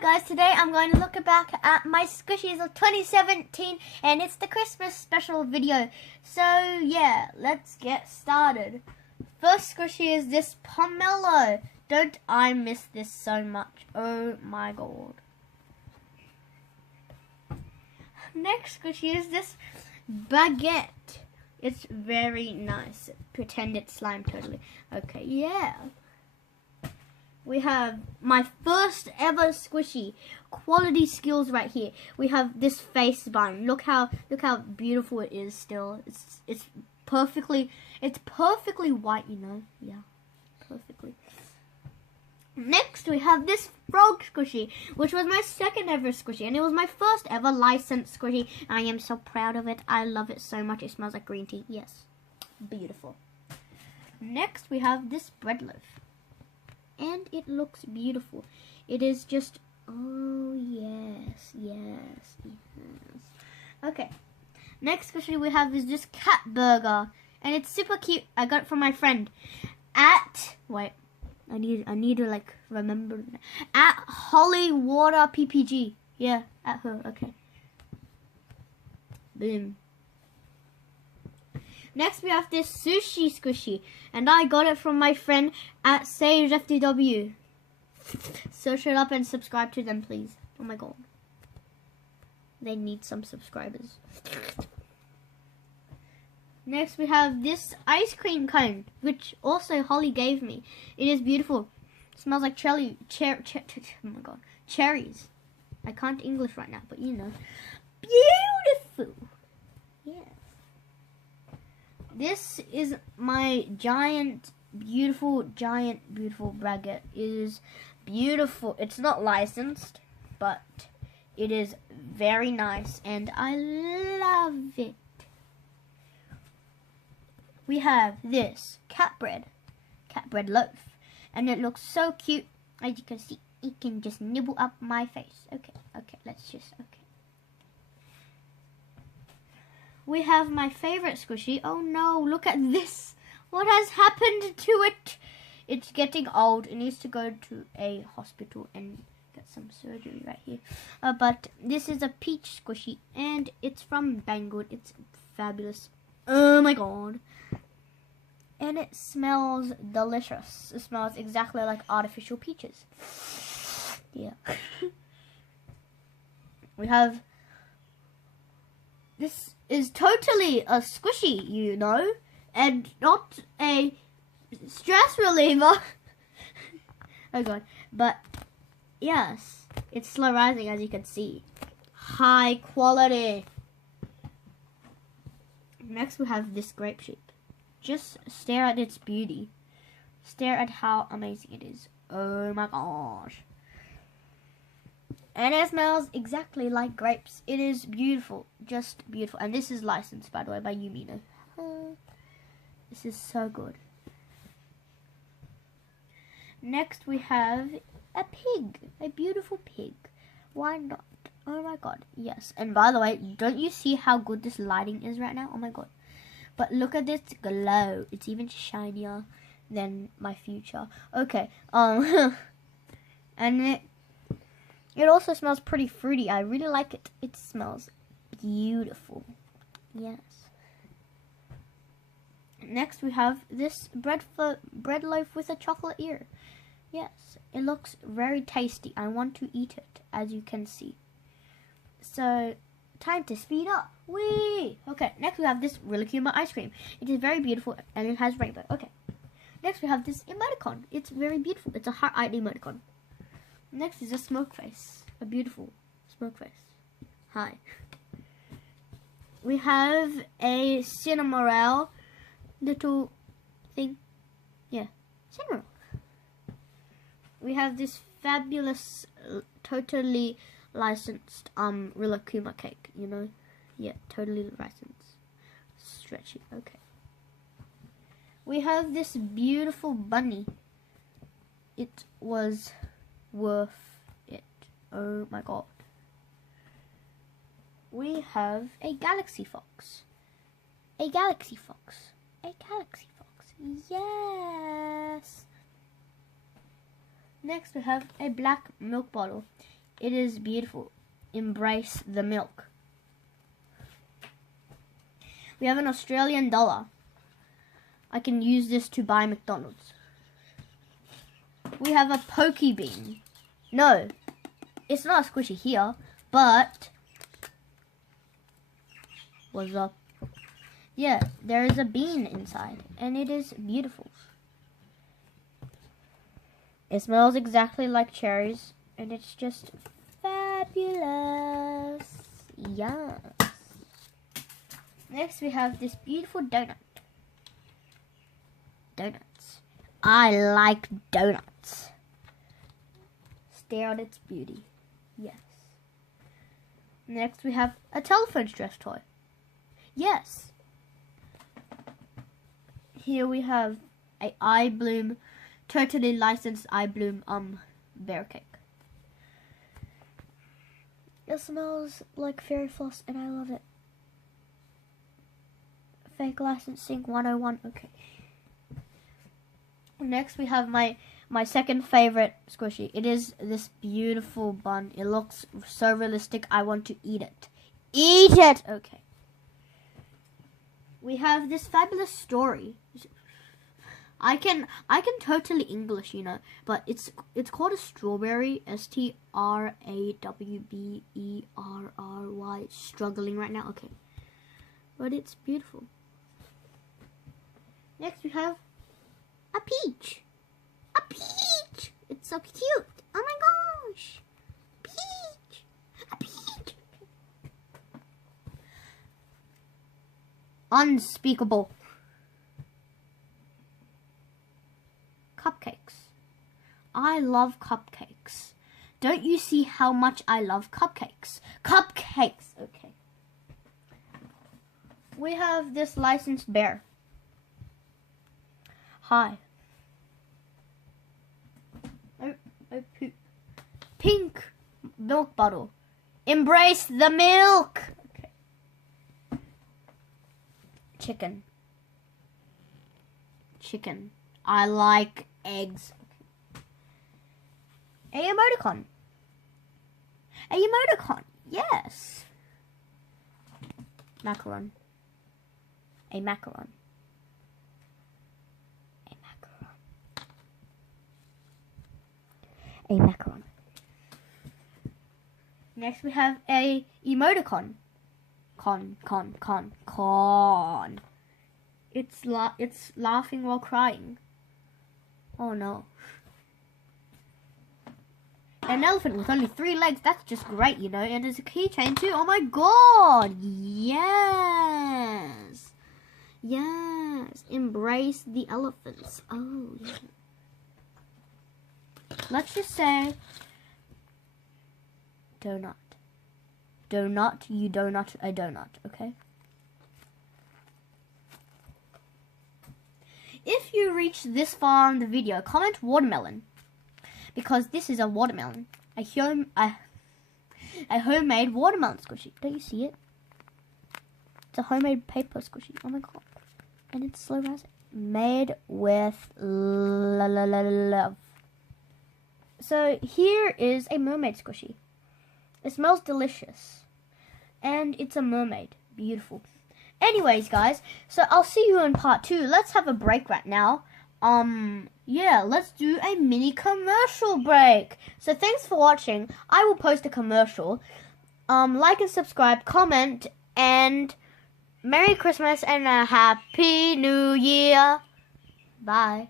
Hi guys, today I'm going to look back at my squishies of 2017 and it's the Christmas special video. So yeah, let's get started. First squishy is this pomelo. Don't I miss this so much? Oh my god. Next squishy is this baguette. It's very nice. Pretend it's slime totally. Okay, yeah. We have my first ever squishy. Quality skills right here. We have this face bun. Look how beautiful it is still. It's perfectly white, you know. Yeah. Perfectly. Next we have this frog squishy, which was my second ever squishy, and it was my first ever licensed squishy. I am so proud of it. I love it so much. It smells like green tea. Yes. Beautiful. Next we have this bread loaf. And it looks beautiful. It is just, oh yes. Okay. Next squishy we have is this cat burger. And it's super cute. I got it from my friend. Wait. I need to like remember. At Holly Water PPG. Yeah, at her. Okay. Boom. Next we have this sushi squishy, and I got it from my friend at Sage FTW. Search it up and subscribe to them, please. Oh my god. They need some subscribers. Next we have this ice cream cone, which also Holly gave me. It is beautiful. It smells like oh my god, cherries. I can't English right now, but you know. Beautiful. Yeah. This is my beautiful baguette. It is beautiful. It's not licensed, but it is very nice, and I love it. We have this cat bread loaf, and it looks so cute. As you can see, it can just nibble up my face. Okay, okay. We have my favorite squishy. Oh no, look at this. What has happened to it? It's getting old. It needs to go to a hospital and get some surgery right here. But this is a peach squishy, and it's from Banggood. It's fabulous. Oh my god. And it smells delicious. It smells exactly like artificial peaches. Yeah. We have... This is totally a squishy, you know, and not a stress reliever. Oh god. But, yes, it's slow rising, as you can see. High quality. Next we have this grape sheep. Just stare at its beauty. Stare at how amazing it is. Oh my gosh. And it smells exactly like grapes. It is beautiful. Just beautiful. And this is licensed, by the way, by Yumino. This is so good. Next we have a pig. A beautiful pig. Why not? Oh my god. Yes. And by the way, don't you see how good this lighting is right now? Oh my god. But look at this glow. It's even shinier than my future. Okay. And it also smells pretty fruity. I really like it. It smells beautiful. Yes. Next we have this bread loaf with a chocolate ear. Yes. It looks very tasty. I want to eat it, as you can see. So, time to speed up. Whee! Okay, next we have this Rilakkuma ice cream. It is very beautiful and it has rainbow. Okay. Next we have this emoticon. It's very beautiful. It's a heart-eyed emoticon. Next is a smoke face. A beautiful smoke face. Hi. We have a Cinnamorel little thing. Yeah. Cinnamorel. We have this fabulous, totally licensed Rilakkuma cake, you know? Yeah, totally licensed. Stretchy, okay. We have this beautiful bunny. It was worth it. Oh my god. We have a galaxy fox. A galaxy fox. A galaxy fox. Yes! Next we have a black milk bottle. It is beautiful. Embrace the milk. We have an Australian dollar. I can use this to buy McDonald's. We have a pokey bean. No, it's not a squishy here, but what's up? Yeah, there is a bean inside, and it is beautiful. It smells exactly like cherries, and it's just fabulous. Yes. Next, we have this beautiful donut. Donuts. I like donuts. Stare at its beauty. Yes. Next, we have a telephone stress toy. Yes. Here we have a eye bloom, totally licensed eye bloom bear cake. It smells like fairy floss and I love it. Fake licensing 101. Okay. Next we have my second favorite squishy. It is this beautiful bun. It looks so realistic. I want to eat it. Eat it! Okay. We have this fabulous story. I can totally English, you know, but it's called a strawberry. STRAWBERRY. Struggling right now. Okay. But it's beautiful. Next we have a peach. A peach! It's so cute. Oh my gosh. Peach. A peach. Unspeakable. Cupcakes. I love cupcakes. Don't you see how much I love cupcakes? Cupcakes. Okay. We have this licensed bear. Hi. Oh, poop. Pink milk bottle. Embrace the milk. Okay. Chicken. Chicken. I like eggs. A emoticon. A emoticon. Yes. Macaron. A macaron. A macaron. Next we have a emoticon. Con. It's laughing while crying. Oh no. An elephant with only 3 legs. That's just great, you know. And there's a keychain too. Oh my god. Yes. Yes. Embrace the elephants. Oh yeah. Let's just say donut. Donut, you donut, a donut, okay? If you reach this far in the video, comment watermelon. Because this is a watermelon. A homemade watermelon squishy. Don't you see it? It's a homemade paper squishy. Oh my god. And it's slow rising. Made with love. So here is a mermaid squishy. It smells delicious. And it's a mermaid. Beautiful. Anyways, guys, so I'll see you in part 2. Let's have a break right now. Yeah, let's do a mini commercial break. So thanks for watching. I will post a commercial. Like and subscribe, comment, and Merry Christmas and a Happy New Year. Bye.